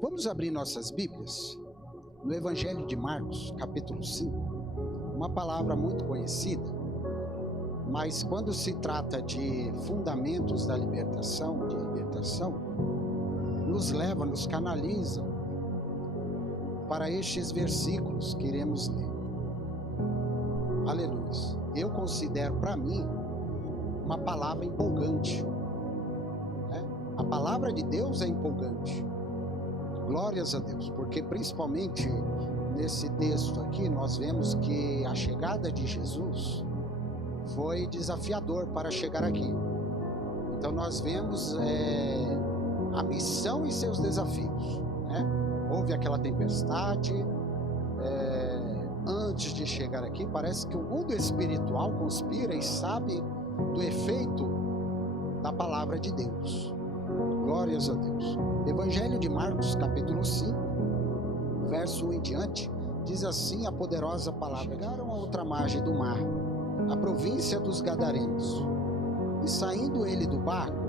Vamos abrir nossas Bíblias no Evangelho de Marcos, capítulo 5. Uma palavra muito conhecida, mas quando se trata de fundamentos da libertação, nos leva, nos canaliza para estes versículos que iremos ler. Aleluia. Eu considero para mim uma palavra empolgante, né? A palavra de Deus é empolgante. Glórias a Deus, porque principalmente nesse texto aqui nós vemos que a chegada de Jesus foi desafiador para chegar aqui. Então nós vemos a missão e seus desafios, né? Houve aquela tempestade, antes de chegar aqui, parece que o mundo espiritual conspira e sabe do efeito da palavra de Deus. Glórias a Deus. Evangelho de Marcos, capítulo 5, verso 1 em diante, diz assim a poderosa palavra: chegaram a outra margem do mar, a província dos Gadarenos, e saindo ele do barco,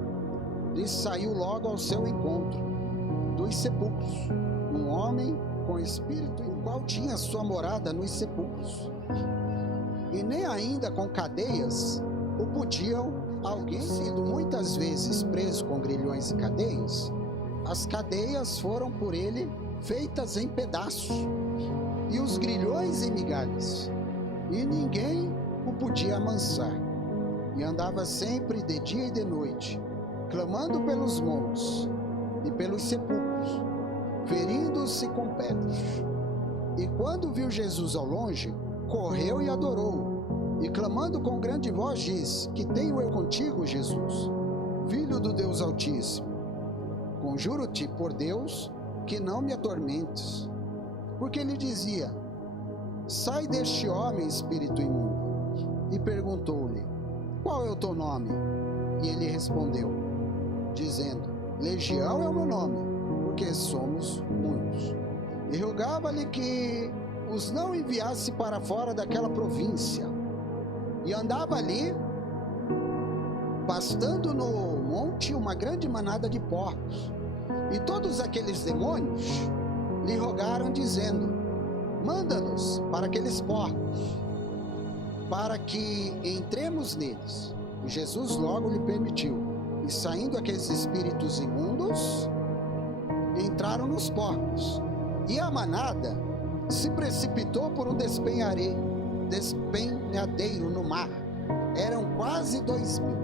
lhes saiu logo ao seu encontro dos sepulcros um homem com espírito, o qual tinha sua morada nos sepulcros, e nem ainda com cadeias o podiam. Alguém sido muitas vezes preso com grilhões e cadeias, as cadeias foram por ele feitas em pedaços, e os grilhões em migalhas, e ninguém o podia amansar, e andava sempre de dia e de noite, clamando pelos montes e pelos sepulcros, ferindo-se com pedras. E quando viu Jesus ao longe, correu e adorou-o, e clamando com grande voz diz: que tenho eu contigo, Jesus, Filho do Deus Altíssimo? Conjuro-te por Deus que não me atormentes. Porque lhe dizia: sai deste homem, espírito imundo. E perguntou-lhe: qual é o teu nome? E ele respondeu, dizendo: Legião é o meu nome, porque somos muitos. E rogava-lhe que os não enviasse para fora daquela província. E andava ali, pastando no monte, uma grande manada de porcos. E todos aqueles demônios lhe rogaram, dizendo: manda-nos para aqueles porcos, para que entremos neles. E Jesus logo lhe permitiu. E saindo aqueles espíritos imundos, entraram nos porcos. E a manada se precipitou por um despenhadeiro no mar. Eram quase 2.000.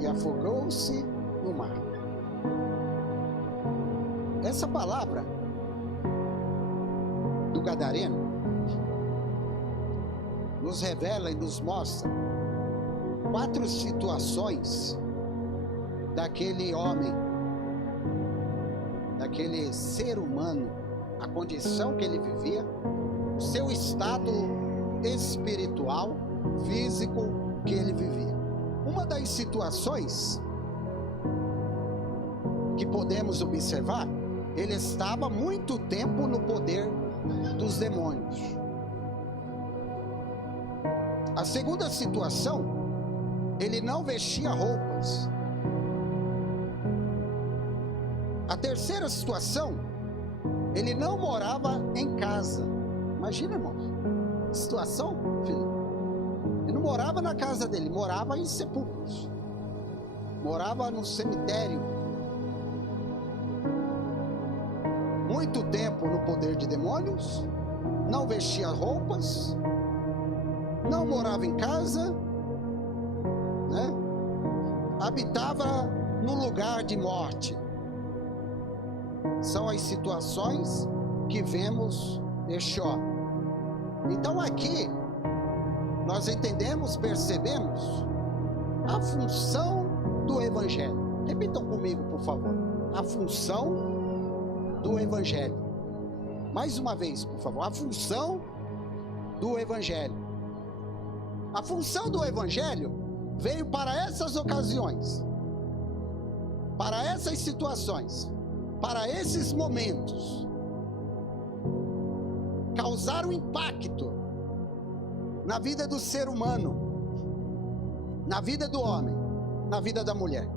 E afogou-se no mar. Essa palavra do Gadareno nos revela e nos mostra 4 situações daquele homem, daquele ser humano, a condição que ele vivia, o seu estado espiritual, físico que ele vivia. Uma das situações que podemos observar, ele estava muito tempo no poder dos demônios. A segunda situação, ele não vestia roupas. A terceira situação, ele não morava em casa. Imagina, irmãos, situação, filho. Ele não morava na casa dele, morava em sepulcros, morava no cemitério. Muito tempo no poder de demônios, não vestia roupas, não morava em casa, né? Habitava no lugar de morte. São as situações que vemos neste homem. Então aqui nós entendemos, percebemos a função do Evangelho. Repitam comigo, por favor. A função do Evangelho. Mais uma vez, por favor. A função do Evangelho. A função do Evangelho veio para essas ocasiões, para essas situações, para esses momentos, causar um impacto na vida do ser humano, na vida do homem, na vida da mulher.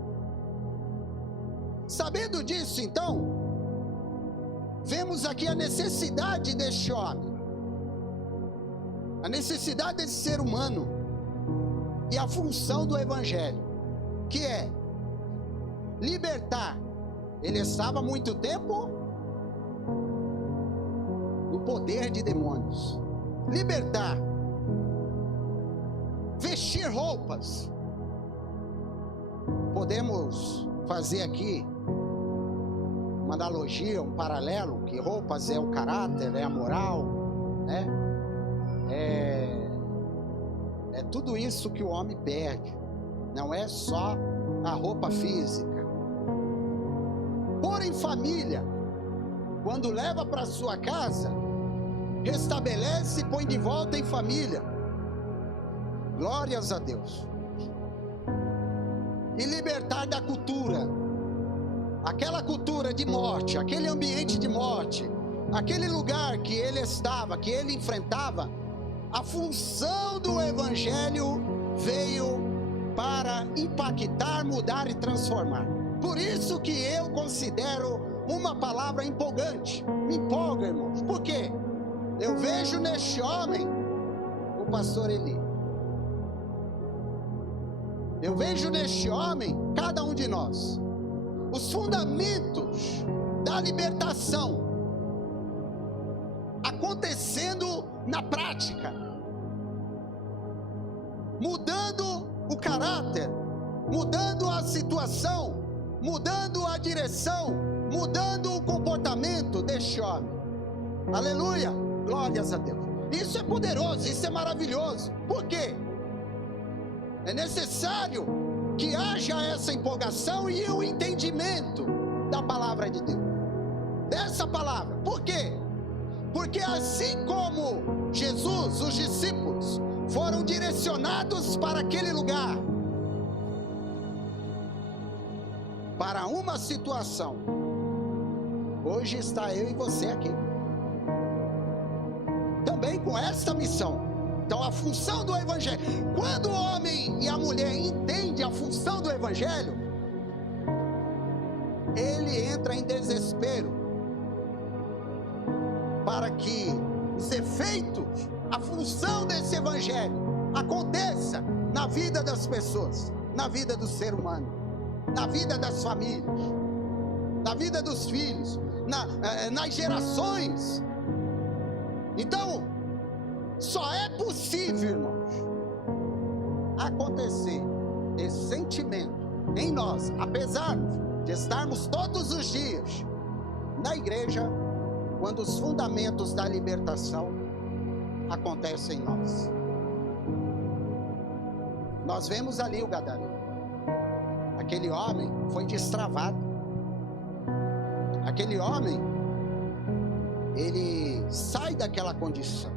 Sabendo disso, então, vemos aqui a necessidade deste homem, a necessidade desse ser humano e a função do evangelho, que é libertar. Ele estava há muito tempo no poder de demônios. Libertar, vestir roupas. Podemos fazer aqui uma analogia, um paralelo, que roupas é o caráter, é a moral, né? É tudo isso que o homem perde. Não é só a roupa física. Pôr em família, quando leva para sua casa, restabelece e põe de volta em família. Glórias a Deus. E libertar da cultura, aquela cultura de morte, aquele ambiente de morte, aquele lugar que ele estava, que ele enfrentava. A função do evangelho veio para impactar, mudar e transformar. Por isso que eu considero uma palavra empolgante. Me empolga, irmãos. Por quê? Eu vejo neste homem o pastor Eli. Eu vejo neste homem cada um de nós. Os fundamentos da libertação acontecendo na prática, mudando o caráter, mudando a situação, mudando a direção, mudando o comportamento deste homem. Aleluia, glórias a Deus. Isso é poderoso, isso é maravilhoso. Por quê? É necessário que haja essa empolgação e o entendimento da palavra de Deus, dessa palavra. Por quê? Porque assim como Jesus, os discípulos foram direcionados para aquele lugar, para uma situação, hoje está eu e você aqui, também com esta missão. Então a função do evangelho, quando o homem e a mulher entendem a função do evangelho, ele entra em desespero para que os efeitos, a função desse evangelho aconteça na vida das pessoas, na vida do ser humano, na vida das famílias, na vida dos filhos, nas gerações. Então, só é possível, irmãos, acontecer esse sentimento em nós, apesar de estarmos todos os dias na igreja, quando os fundamentos da libertação acontecem em nós. Nós vemos ali o gadareno. Aquele homem foi destravado. Aquele homem, ele sai daquela condição,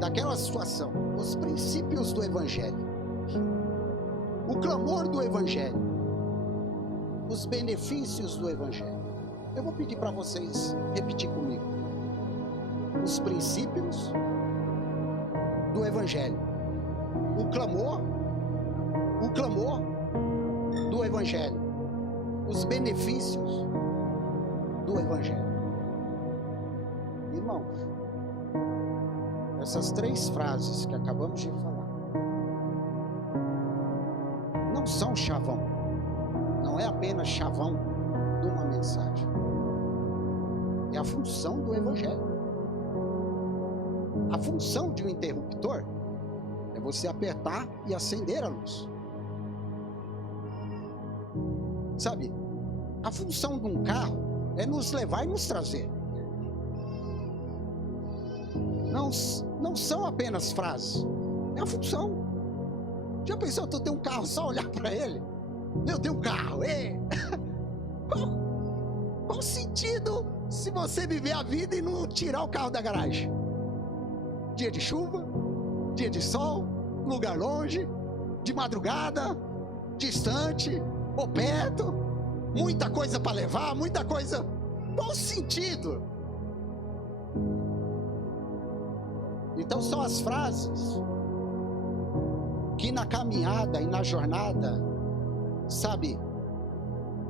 daquela situação. Os princípios do evangelho, o clamor do evangelho, os benefícios do evangelho. Eu vou pedir para vocês repetir comigo. Os princípios do evangelho, o clamor do evangelho, os benefícios do evangelho. Irmãos, essas três frases que acabamos de falar não são chavão, não é apenas chavão de uma mensagem, é a função do evangelho. A função de um interruptor é você apertar e acender a luz. Sabe, a função de um carro é nos levar e nos trazer. Não são apenas frases, é a função. Já pensou, tu tem um carro, só olhar para ele? Eu tenho um carro, qual o sentido se você viver a vida e não tirar o carro da garagem? Dia de chuva, dia de sol, lugar longe, de madrugada, distante ou perto, muita coisa para levar, muita coisa. Qual o sentido? Então são as frases que na caminhada e na jornada, sabe,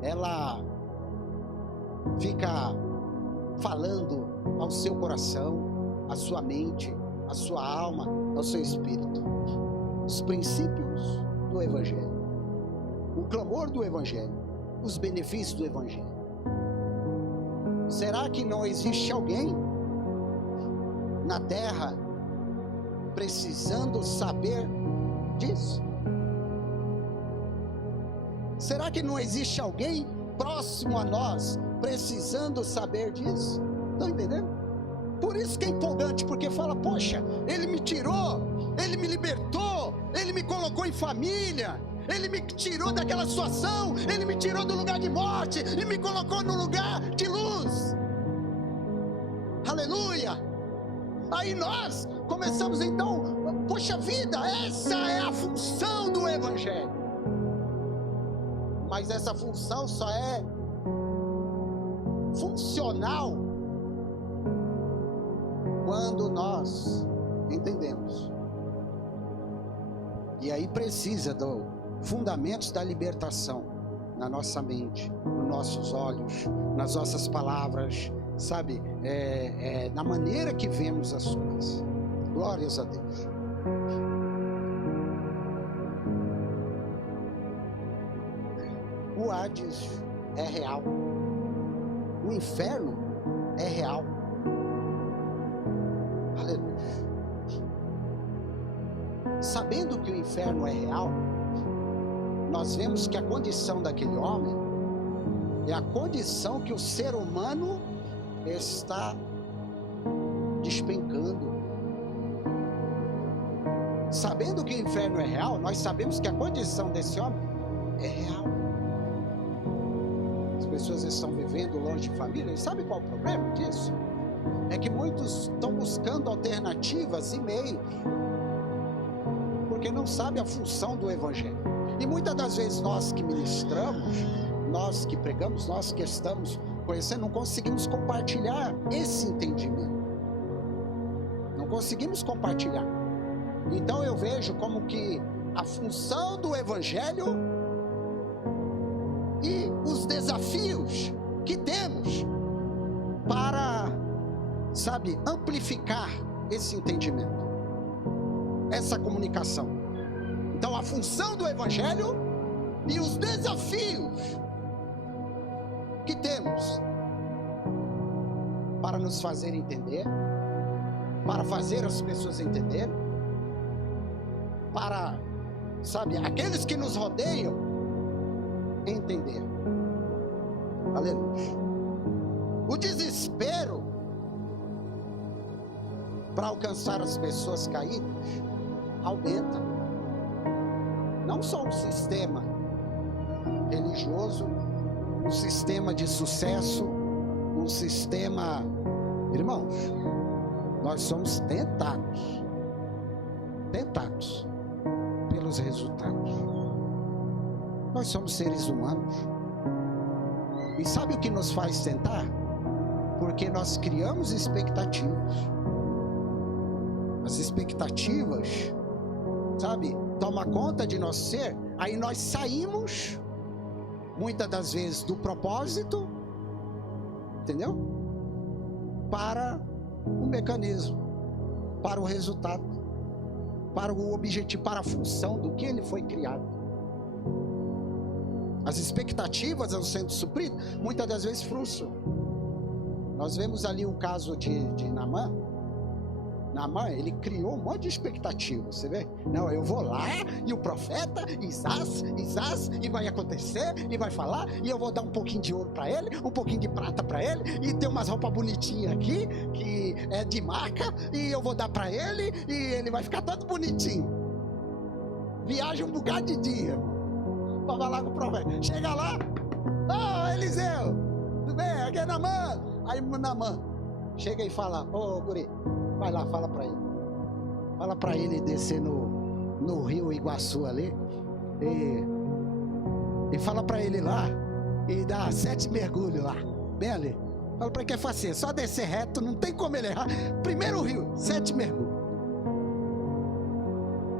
ela fica falando ao seu coração, à sua mente, à sua alma, ao seu espírito. Os princípios do Evangelho, o clamor do Evangelho, os benefícios do Evangelho. Será que não existe alguém na terra precisando saber disso? Será que não existe alguém próximo a nós precisando saber disso? Estão entendendo? Por isso que é empolgante, porque fala, poxa, ele me tirou, ele me libertou, ele me colocou em família, ele me tirou daquela situação, ele me tirou do lugar de morte e me colocou no lugar de luz. Aleluia! Aí nós começamos então, poxa vida, essa é a função do Evangelho. Mas essa função só é funcional quando nós entendemos. E aí precisa dos fundamentos da libertação na nossa mente, nos nossos olhos, nas nossas palavras, sabe? Na maneira que vemos as coisas. Glórias a Deus. O Hades é real. O inferno é real. Aleluia. Sabendo que o inferno é real, nós vemos que a condição daquele homem é a condição que o ser humano está despencando. Sabendo que o inferno é real, nós sabemos que a condição desse homem é real. As pessoas estão vivendo longe de família. E sabe qual é o problema disso? É que muitos estão buscando alternativas e meios, porque não sabem a função do Evangelho. E muitas das vezes nós que ministramos, nós que pregamos, nós que estamos conhecendo, não conseguimos compartilhar esse entendimento. Não conseguimos compartilhar. Então eu vejo como que a função do Evangelho e os desafios que temos para, sabe, amplificar esse entendimento, essa comunicação. Então a função do Evangelho e os desafios que temos para nos fazer entender, para fazer as pessoas entenderem, para, sabe, aqueles que nos rodeiam entender. Aleluia. O desespero para alcançar as pessoas caídas aumenta. Não só um sistema religioso, um sistema de sucesso, um sistema... Irmãos, nós somos tentados pelos resultados. Nós somos seres humanos. E sabe o que nos faz tentar? Porque nós criamos expectativas. As expectativas, sabe, toma conta de nosso ser. Aí nós saímos, muitas das vezes, do propósito, entendeu? Para o mecanismo, para o resultado, para o objetivo, para a função do que ele foi criado. As expectativas ao sendo supridas, muitas das vezes frustram. Nós vemos ali o caso de Naamã. Naamã, ele criou um monte de expectativa, você vê? Não, eu vou lá, e o profeta, Isás, e vai acontecer, e vai falar, e eu vou dar um pouquinho de ouro para ele, um pouquinho de prata para ele, e tem umas roupas bonitinhas aqui, que é de marca, e eu vou dar para ele, e ele vai ficar todo bonitinho. Viaja um bocado de dia, para falar com o profeta. Chega lá, ô Eliseu, tudo bem? Aqui é Naamã. Aí Naamã chega e fala, ô guri, vai lá, fala para ele. Fala para ele descer no rio Iguaçu ali. E fala para ele lá. E dá 7 mergulhos lá. Bem ali. Fala para ele que é fácil. Só descer reto, não tem como ele errar. Primeiro rio, 7 mergulhos.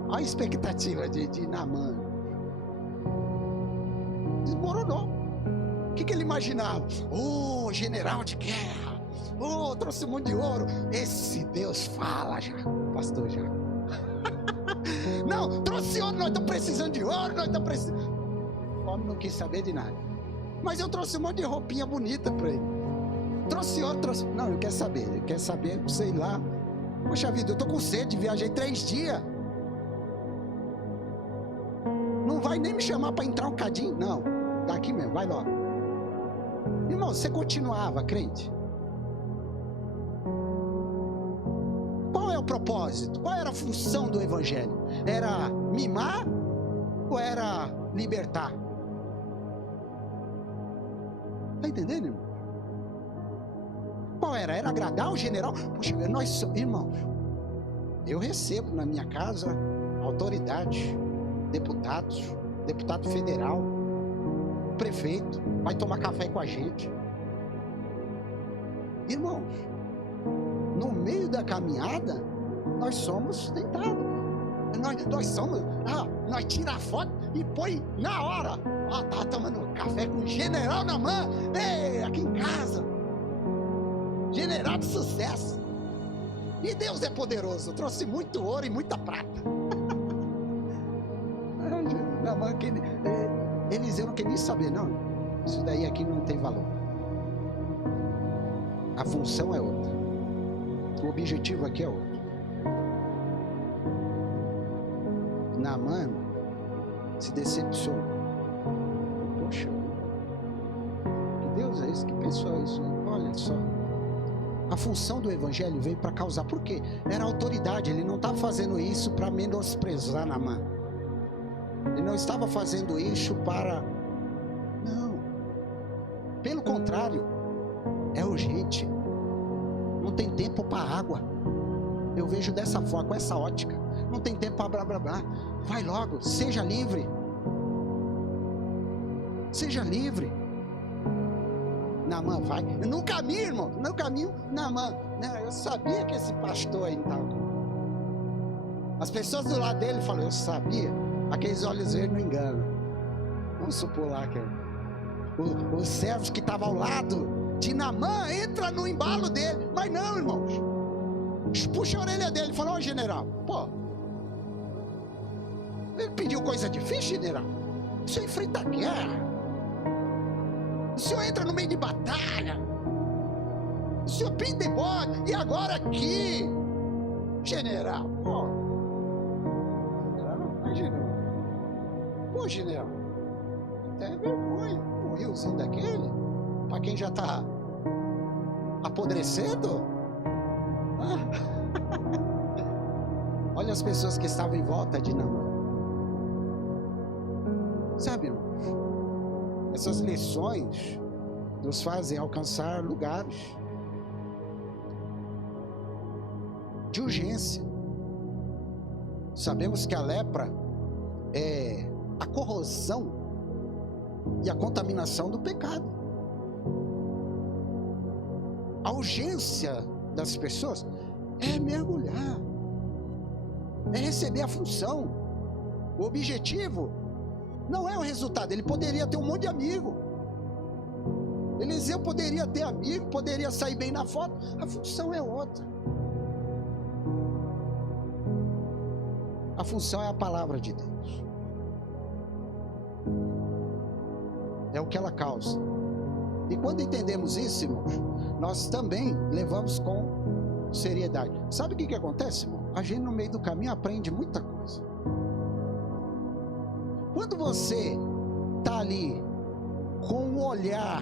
Olha a expectativa de Naamã. Desmoronou. O que ele imaginava? General de guerra. Oh, trouxe um monte de ouro. Esse Deus fala já, pastor já. Não, trouxe ouro, nós estamos precisando de ouro, nós estamos precisando. O homem não quis saber de nada. Mas eu trouxe um monte de roupinha bonita para ele. Trouxe ouro, trouxe. Não, eu quero saber, sei lá. Poxa vida, eu tô com sede, viajei 3 dias. Não vai nem me chamar para entrar um cadinho? Não, daqui mesmo, vai logo. Irmão, você continuava crente? Qual é o propósito? Qual era a função do evangelho? Era mimar ou era libertar? Está entendendo, irmão? Qual era? Era agradar o general? Puxa, nós, irmãos, eu recebo na minha casa autoridade, deputado federal, prefeito, vai tomar café com a gente. Irmãos, no meio da caminhada, nós somos sustentados. Nós somos, nós tiramos a foto e põe na hora. Tá tomando café com o general na mão, aqui em casa. General de sucesso. E Deus é poderoso, trouxe muito ouro e muita prata. Eliseu não quer nem saber, não. Isso daí aqui não tem valor. A função é outra. O objetivo aqui é outro. Naamã se decepcionou. Poxa, que Deus é esse que pensou isso? Olha só. A função do evangelho veio para causar. Por quê? Era autoridade. Ele não estava fazendo isso para menosprezar Naamã. Ele não estava fazendo isso para... Não. Pelo contrário, é urgente. Não tem tempo para água. Eu vejo dessa forma, com essa ótica. Não tem tempo para blá blá blá. Vai logo, seja livre. Seja livre. Naamã vai. No caminho, irmão, no caminho, Naamã. Não, eu sabia que esse pastor aí estava. As pessoas do lado dele falaram, eu sabia. Aqueles olhos verdes não enganam. Vamos supor lá que os servos que estavam ao lado de Naamã entra no embalo dele. Mas não, irmãos. Puxa a orelha dele e fala, ó, general, pô, ele pediu coisa difícil, general. O senhor enfrenta a guerra. O senhor entra no meio de batalha. O senhor pinta e bota. E agora aqui, general, pô. General. Pô, general, até vergonha. Um riozinho daquele, para quem já está apodrecendo. Olha as pessoas que estavam em volta de Naamã. Sabe, irmão? Essas lições nos fazem alcançar lugares de urgência. Sabemos que a lepra é a corrosão e a contaminação do pecado. A urgência das pessoas é mergulhar, é receber a função. O objetivo não é o resultado. Ele poderia ter um monte de amigo. Eliseu poderia ter amigo, poderia sair bem na foto. A função é outra. A função é a palavra de Deus. É o que ela causa. E quando entendemos isso, irmãos, nós também levamos com seriedade. Sabe o que acontece, irmão? A gente no meio do caminho aprende muita coisa. Quando você está ali com o olhar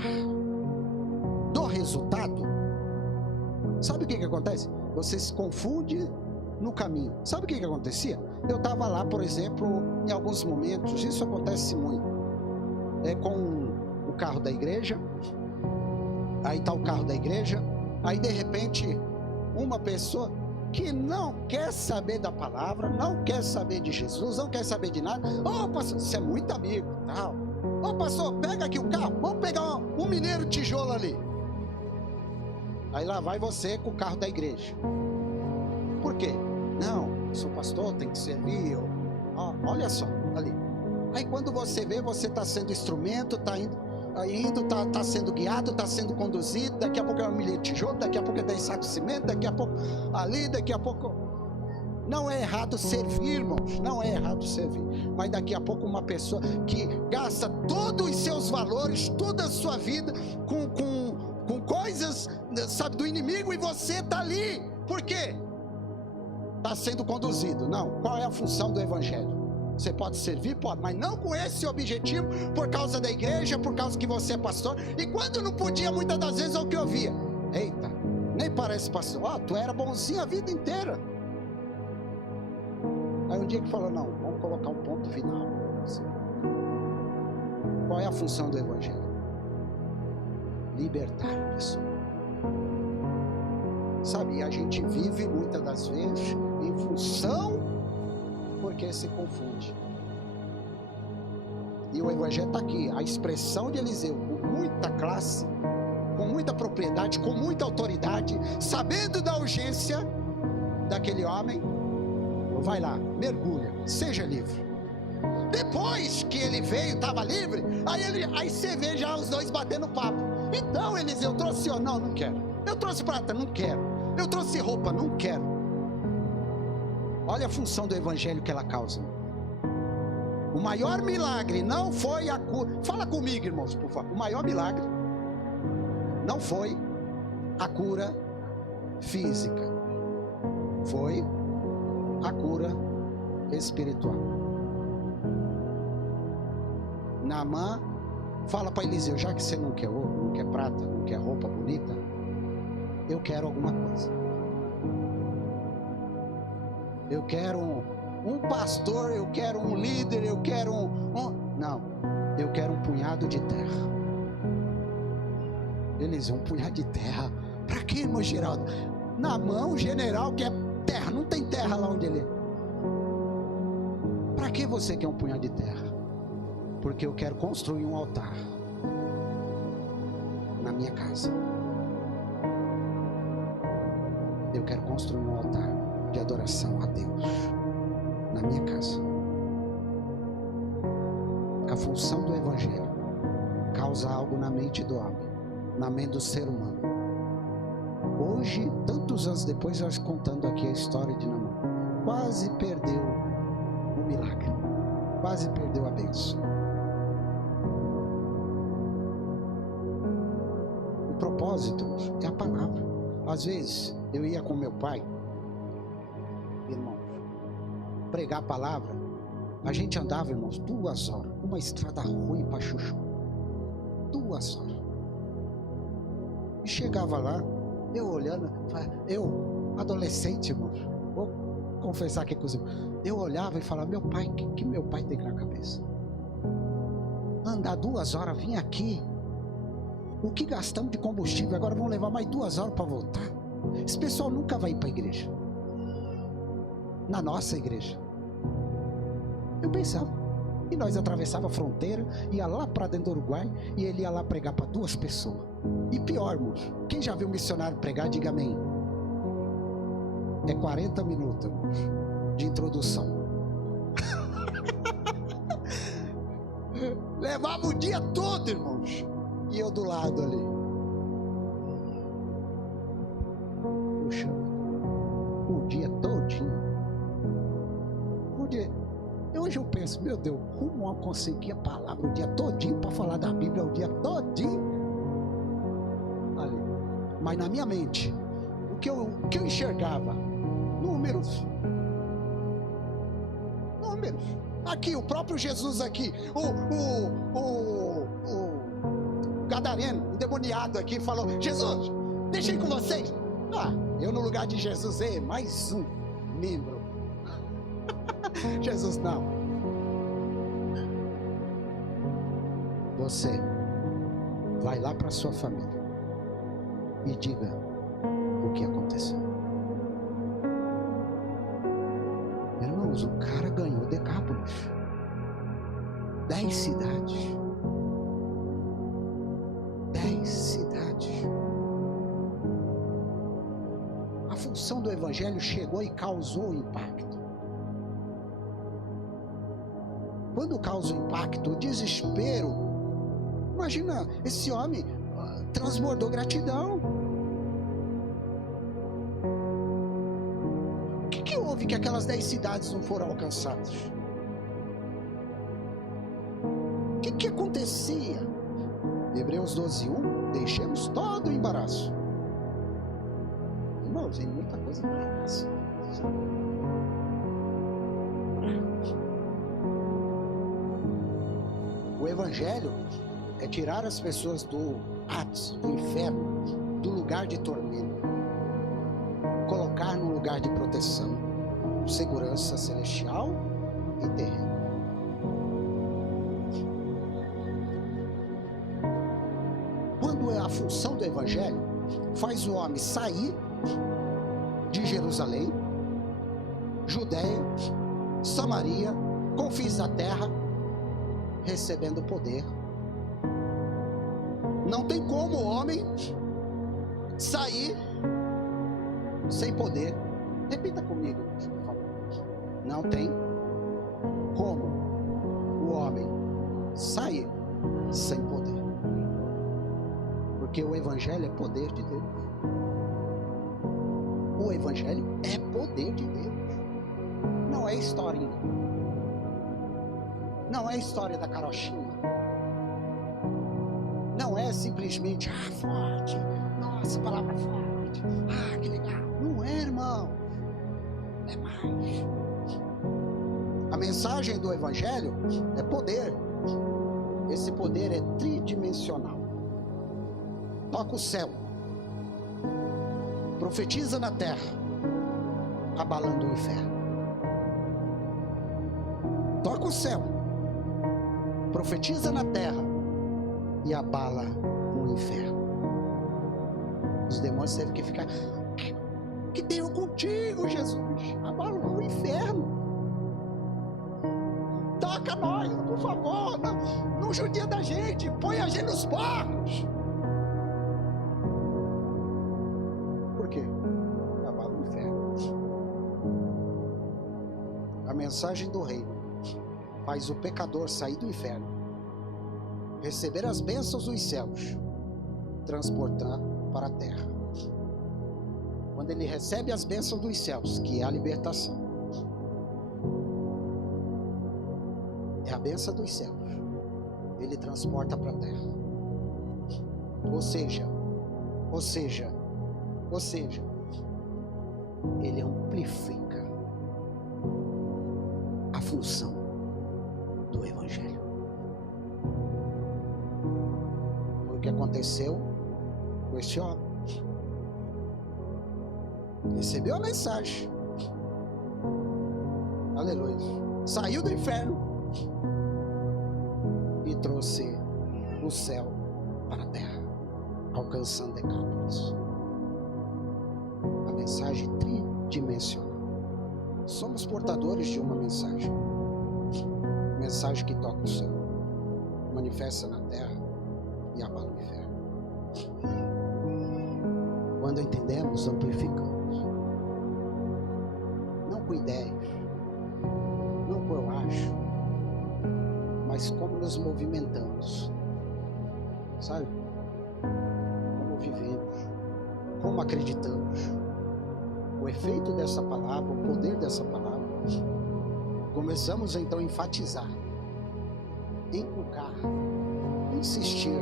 do resultado, sabe o que acontece? Você se confunde no caminho. Sabe o que acontecia? Eu estava lá, por exemplo, em alguns momentos, isso acontece muito, com o carro da igreja. Aí está o carro da igreja, aí de repente uma pessoa que não quer saber da palavra, não quer saber de Jesus, não quer saber de nada. Ô pastor, você é muito amigo, tal. Ô pastor, pega aqui o carro, vamos pegar um mineiro tijolo ali. Aí lá vai você com o carro da igreja. Por quê? Não, sou pastor, tem que servir. Olha só, ali. Aí quando você vê, você está sendo instrumento, está indo. indo, tá sendo guiado, está sendo conduzido. Daqui a pouco é uma milha de tijolo, daqui a pouco é 10 sacos de cimento, daqui a pouco ali, daqui a pouco. Não é errado servir, irmãos, não é errado servir. Mas daqui a pouco uma pessoa que gasta todos os seus valores, toda a sua vida com coisas, sabe, do inimigo, e você está ali. Por quê? Está sendo conduzido. Não, qual é a função do evangelho? Você pode servir, pode, mas não com esse objetivo, por causa da igreja, por causa que você é pastor. E quando não podia, muitas das vezes é o que eu ouvia: eita, nem parece pastor, tu era bonzinho a vida inteira. Aí um dia que falou: não, vamos colocar um ponto final. Qual é a função do evangelho? Libertar a pessoa. Sabe, a gente vive muitas das vezes em função, porque se confunde. E o evangelho está aqui, a expressão de Eliseu, com muita classe, com muita propriedade, com muita autoridade, sabendo da urgência daquele homem. Vai lá, mergulha, seja livre. Depois que ele veio, estava livre, aí você vê já os dois batendo papo. Então Eliseu trouxe ouro? Não, não quero. Eu trouxe prata? Não quero. Eu trouxe roupa? Não quero. Olha a função do evangelho que ela causa. O maior milagre não foi a cura. Fala comigo, irmãos, por favor. O maior milagre não foi a cura física, foi a cura espiritual. Naamã fala para Eliseu: já que você não quer ouro, não quer prata, não quer roupa bonita, eu quero alguma coisa. Eu quero um pastor, eu quero um líder, eu quero não, eu quero um punhado de terra. Eliseu: um punhado de terra? Para que, irmão Geraldo? Naamã, um general, quer terra, não tem terra lá onde ele é. Para que você quer um punhado de terra? Porque eu quero construir um altar na minha casa. Eu quero construir um altar de adoração a Deus na minha casa. A função do evangelho causa algo na mente do homem, na mente do ser humano. Hoje, tantos anos depois, nós contando aqui a história de Naamã, quase perdeu o milagre, quase perdeu a bênção. O propósito é a palavra. Às vezes eu ia com meu pai, irmãos, pregar a palavra. A gente andava, irmãos, 2 horas, uma estrada ruim para chuchu, 2 horas, e chegava lá, eu olhando, eu adolescente, irmãos, vou confessar aqui com os irmãos, eu olhava e falava: meu pai, o que meu pai tem na cabeça? Andar 2 horas, vim aqui, o que gastamos de combustível, agora vamos levar mais 2 horas para voltar. Esse pessoal nunca vai ir para a igreja, na nossa igreja. Eu pensava, e nós atravessava a fronteira, ia lá para dentro do Uruguai, e ele ia lá pregar para 2 pessoas. E pior, irmãos, quem já viu um missionário pregar, diga amém. É 40 minutos, irmãos, de introdução. Levava o dia todo, irmãos, e eu do lado ali. Puxa, o dia todinho. Hoje eu penso: meu Deus, como eu consegui a palavra o dia todinho para falar da Bíblia o dia todinho ali. Mas na minha mente, o que eu enxergava? Números. Aqui, o próprio Jesus aqui, o gadareno, o demoniado aqui falou: Jesus, deixei com vocês. Eu no lugar de Jesus, mais um membro. Jesus, não. Você vai lá para sua família e diga o que aconteceu. Irmãos, o cara ganhou Decápolis, 10 cidades. 10 cidades. A função do evangelho chegou e causou impacto. Quando causa o impacto, o desespero, Imagina, esse homem transbordou gratidão. O que houve que aquelas 10 cidades não foram alcançadas? O que acontecia? Hebreus 12:1, deixemos todo o embaraço. Irmãos, tem muita coisa embaraço. O evangelho é tirar as pessoas do Hades, do inferno, do lugar de tormento, colocar no lugar de proteção, segurança celestial e terrena. Quando é a função do evangelho, faz o homem sair de Jerusalém, Judeia, Samaria, confins da terra, recebendo poder. Não tem como o homem sair sem poder. Repita comigo, por favor. Não tem como o homem sair sem poder. Porque o evangelho é poder de Deus. O evangelho é poder de Deus. Não é historinha. Não é história da carochinha. Não é simplesmente, forte. Nossa, palavra forte. Que legal. Não é, irmão. É mais. A mensagem do evangelho é poder. Esse poder é tridimensional. Toca o céu. Profetiza na terra, abalando o inferno. Toca o céu. Profetiza na terra e abala o inferno. Os demônios teve que ficar: que tenho contigo, Jesus? Abala o inferno. Toca nós, por favor. Não judia da gente. Põe a gente nos porcos. Por quê? Abala o inferno. A mensagem do reino faz o pecador sair do inferno, receber as bênçãos dos céus, transportar para a terra. Quando ele recebe as bênçãos dos céus, que é a libertação, é a bênção dos céus, ele transporta para a terra. Ou seja, ele amplifica a função do evangelho. Foi o que aconteceu com este homem. Recebeu a mensagem, aleluia, saiu do inferno e trouxe o céu para a terra, alcançando Decápolis. A mensagem tridimensional. Somos portadores de uma mensagem que toca o céu, manifesta na terra e abala o inferno. Quando entendemos, amplificamos. Não com ideias, não com eu acho, mas como nos movimentamos, sabe? Como vivemos, como acreditamos. O efeito dessa palavra, o poder dessa palavra. Começamos então a enfatizar, inculcar, insistir,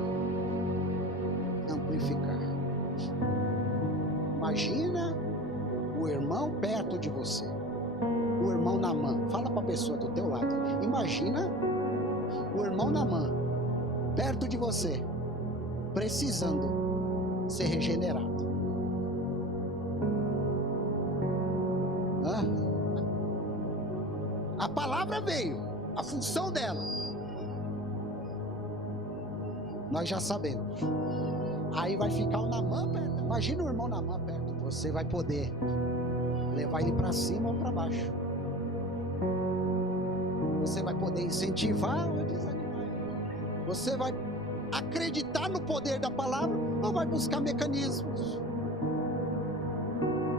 amplificar. Imagina o irmão perto de você, o irmão Naamã. Fala para a pessoa do teu lado. Imagina o irmão Naamã perto de você, precisando ser regenerado. A palavra veio, a função dela, nós já sabemos. Aí vai ficar o Naamã perto. Imagina o irmão Naamã perto. Você vai poder levar ele para cima ou para baixo. Você vai poder incentivar ou desanimar. Você vai acreditar no poder da palavra ou vai buscar mecanismos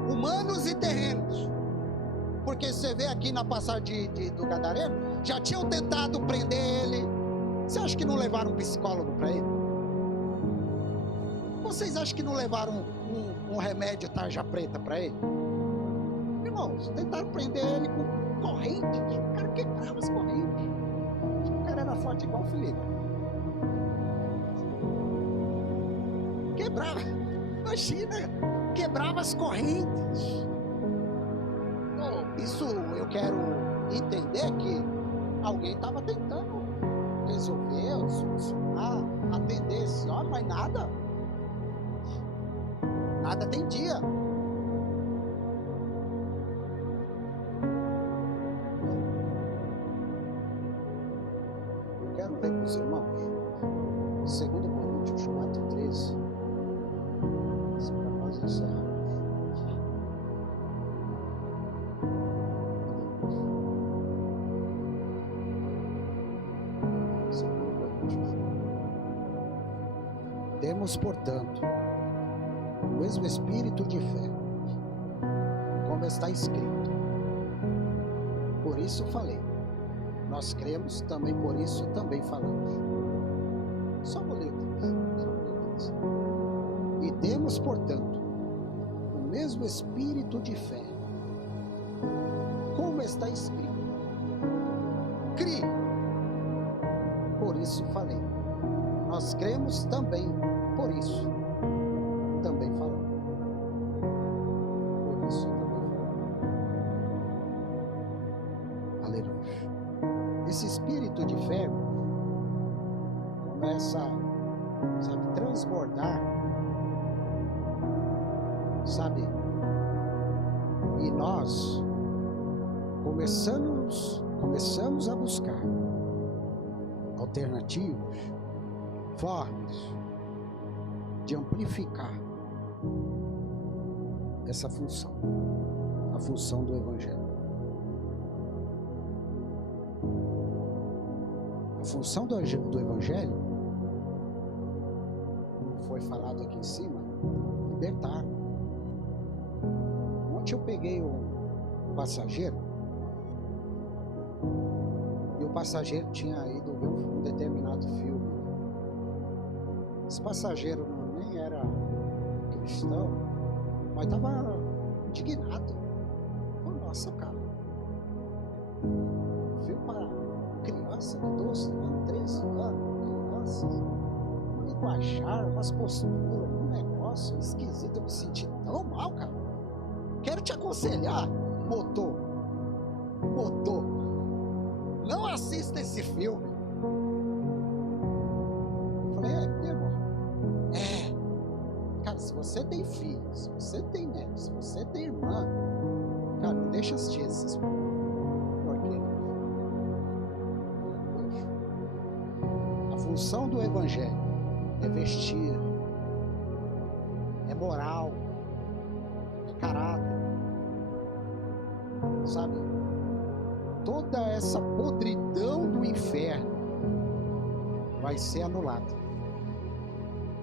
humanos e terrenos. Porque você vê aqui na passagem do Gadareno, já tinham tentado prender ele, Você acha que não levaram um psicólogo para ele? Vocês acham que não levaram um remédio tarja preta para ele? Irmãos, tentaram prender ele com corrente. O cara quebrava as correntes. O cara era forte igual o Felipe. Quebrava. Imagina, quebrava as correntes. Então, isso eu quero entender que alguém estava tentando resolver, solucionar, atender esse homem, mas nada atendia. Eu quero ler com os irmãos 2 Coríntios 4:13, para nós encerrarmos. Temos, portanto, o mesmo espírito de fé, como está escrito. Por isso falei. Nós cremos, também por isso também falamos. Só vou ler o texto. E temos, portanto, o mesmo espírito de fé, como está escrito. Crie. Por isso falei. Nós cremos também, por isso também falamos. Por isso também falamos. Aleluia. Esse espírito de fé começa, sabe, transbordar, sabe? E nós começamos a buscar alternativas, formas de amplificar essa função, a função do Evangelho. A função do Evangelho, como foi falado aqui em cima, libertar. Ontem eu peguei um passageiro, e o passageiro tinha ido ver um determinado filme. Esse passageiro nem era cristão, mas estava indignado. Falei, nossa, cara, viu para criança de 12 anos, 13 anos, criança, um linguajar, umas posturas, um negócio esquisito. Eu me senti tão mal, cara. Quero te aconselhar, motor, não assista esse filme. Eu falei, meu irmão, cara, se você tem filho, se você tem neto, se você tem irmã, cara, não deixa assistir esses filmes. Por quê? A função do Evangelho é vestir, é moral, é caráter, sabe? Toda essa podridão do inferno vai ser anulada.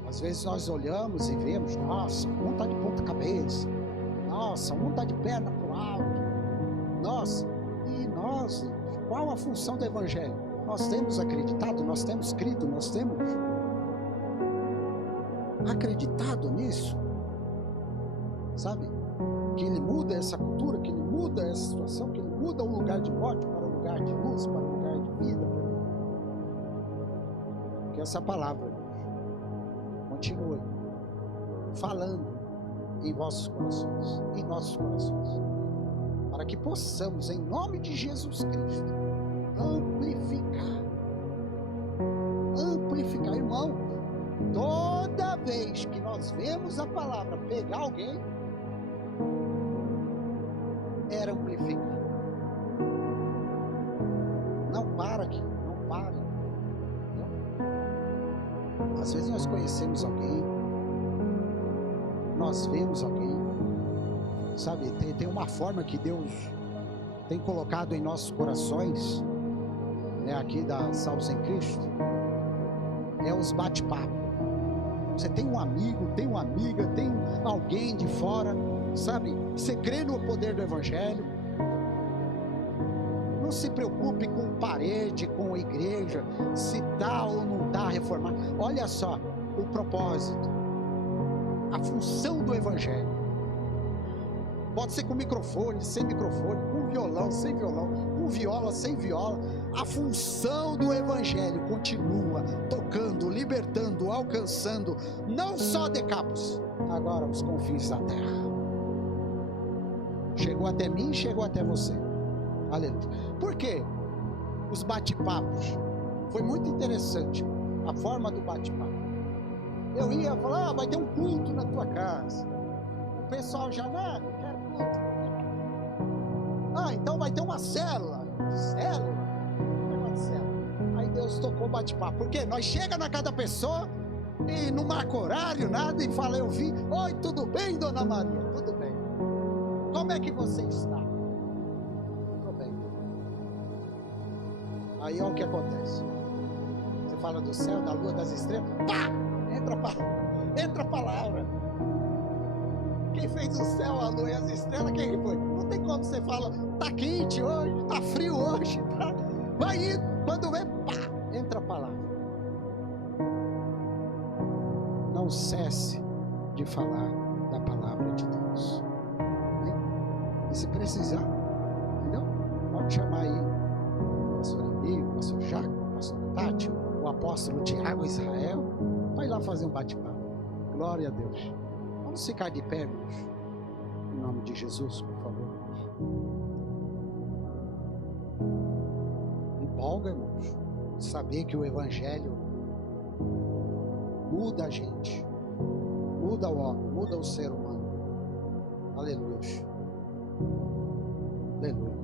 Às vezes nós olhamos e vemos, nossa, um está de ponta cabeça, nossa, um está de perna para o alto, nossa, e nós, qual a função do Evangelho? Nós temos acreditado, nós temos crido, nós temos acreditado nisso, sabe? Que ele muda essa cultura, que ele muda essa situação, que ele muda o lugar de morte para o lugar de luz, para o lugar de vida. Que essa palavra continue falando em vossos corações, em nossos corações, para que possamos, em nome de Jesus Cristo, amplificar, irmão. Toda vez que nós vemos a palavra pegar alguém, era amplificar. Não para aqui, não para. Às vezes nós conhecemos alguém, nós vemos alguém, sabe? Tem uma forma que Deus tem colocado em nossos corações, né, aqui da Salvos em Cristo, é os bate-papo. Você tem um amigo, tem uma amiga, tem alguém de fora, sabe? Você crê no poder do Evangelho. Não se preocupe com parede, com igreja, se está ou não está reformado. Olha só o propósito, a função do evangelho. Pode ser com microfone, sem microfone, com violão, sem violão, com viola, sem viola. A função do evangelho continua tocando, libertando, alcançando, não só Decápolis, agora os confins da terra. Chegou até mim, chegou até você. Aleluia. Por quê? Os bate-papos. Foi muito interessante a forma do bate-papo. Eu ia falar, vai ter um culto na tua casa. O pessoal já, não quero culto. Então vai ter uma célula. Célula? Uma célula. Aí Deus tocou o bate-papo. Por quê? Nós chega na casa da pessoa e não marca horário, nada, e fala, eu vim. Oi, tudo bem, dona Maria? Tudo bem. Como é que você está? Aí olha o que acontece. Você fala do céu, da lua, das estrelas. Pá! Entra a palavra. Quem fez o céu, a lua e as estrelas, quem foi? Não tem como você fala, tá quente hoje, tá frio hoje. Tá... Vai indo, quando vê, pá! Entra a palavra. Não cesse de falar da palavra de Deus. E se precisar, entendeu? Pode chamar aí pastor Emílio, pastor Jaco, pastor Tati, o apóstolo Tiago Israel, vai lá fazer um bate-papo. Glória a Deus. Vamos ficar de pé, irmãos. Em nome de Jesus, por favor. Empolga, irmãos, saber que o evangelho muda a gente, muda o homem, muda o ser humano. Aleluia. Aleluia.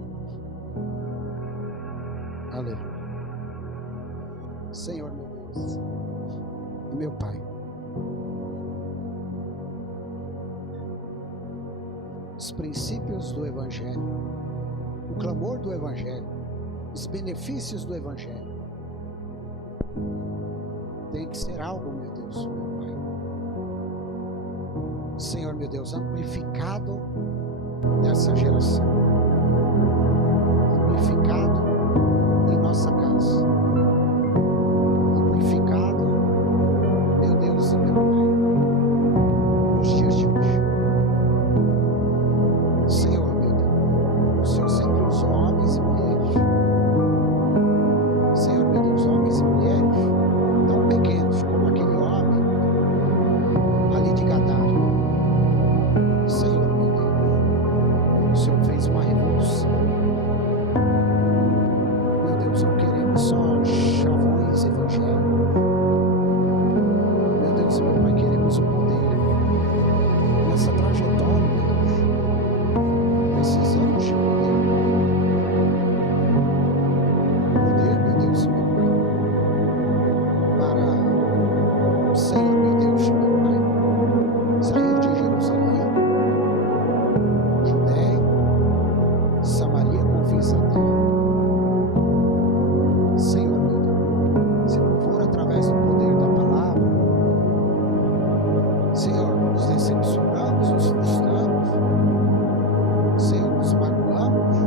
Aleluia. Senhor meu Deus e meu Pai, os princípios do Evangelho, o clamor do Evangelho, os benefícios do Evangelho, tem que ser algo, meu Deus, meu Pai. Senhor meu Deus, amplificado nessa geração, amplificado em nossa casa, amplificado, meu Deus e meu Pai, nos dias de hoje. Senhor, meu Deus, o Senhor sempre usou homens e mulheres, Senhor, meu Deus, homens e mulheres tão pequenos como aquele homem ali de Gadara. Senhor, meu Deus, o Senhor fez uma revolução. Não queremos só chavões evangélicos. Meu Deus, meu Pai, queremos o poder nessa trajetória, meu Deus. Precisamos de poder. Poder, meu Deus, meu Pai, para o Senhor, meu Deus, meu Pai, sair de Jerusalém, Judéia, Samaria, confins da terra. Senhor, meu Deus, se não for através do poder da palavra, Senhor, nos decepcionamos, nos frustramos, Senhor, nos magoamos,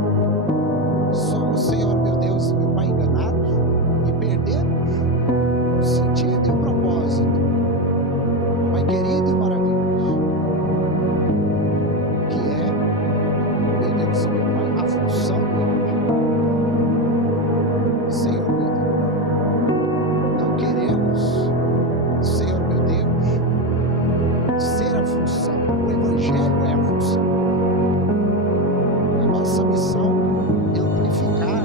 somos, Senhor, meu Deus, meu Pai, enganados e perdemos o sentido e o propósito, Pai querido e maravilhoso, que é, meu Deus, meu Pai, a função do Evangelho. Senhor, meu Deus, não queremos, Senhor, meu Deus, ser a função. O Evangelho é a função. A nossa missão é amplificar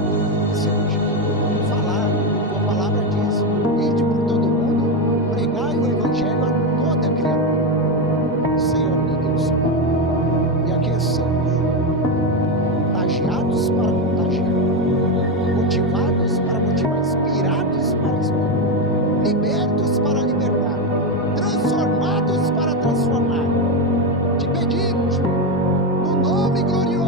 esse Evangelho, falar, como a palavra diz, ide por todo mundo, pregai o Evangelho a toda criatura. Senhor, meu Deus, e aqui estamos, contagiados para contagiar, motivados para motivar, inspirados para inspirar, libertos para libertar, transformados para transformar. Te pedimos, no nome glorioso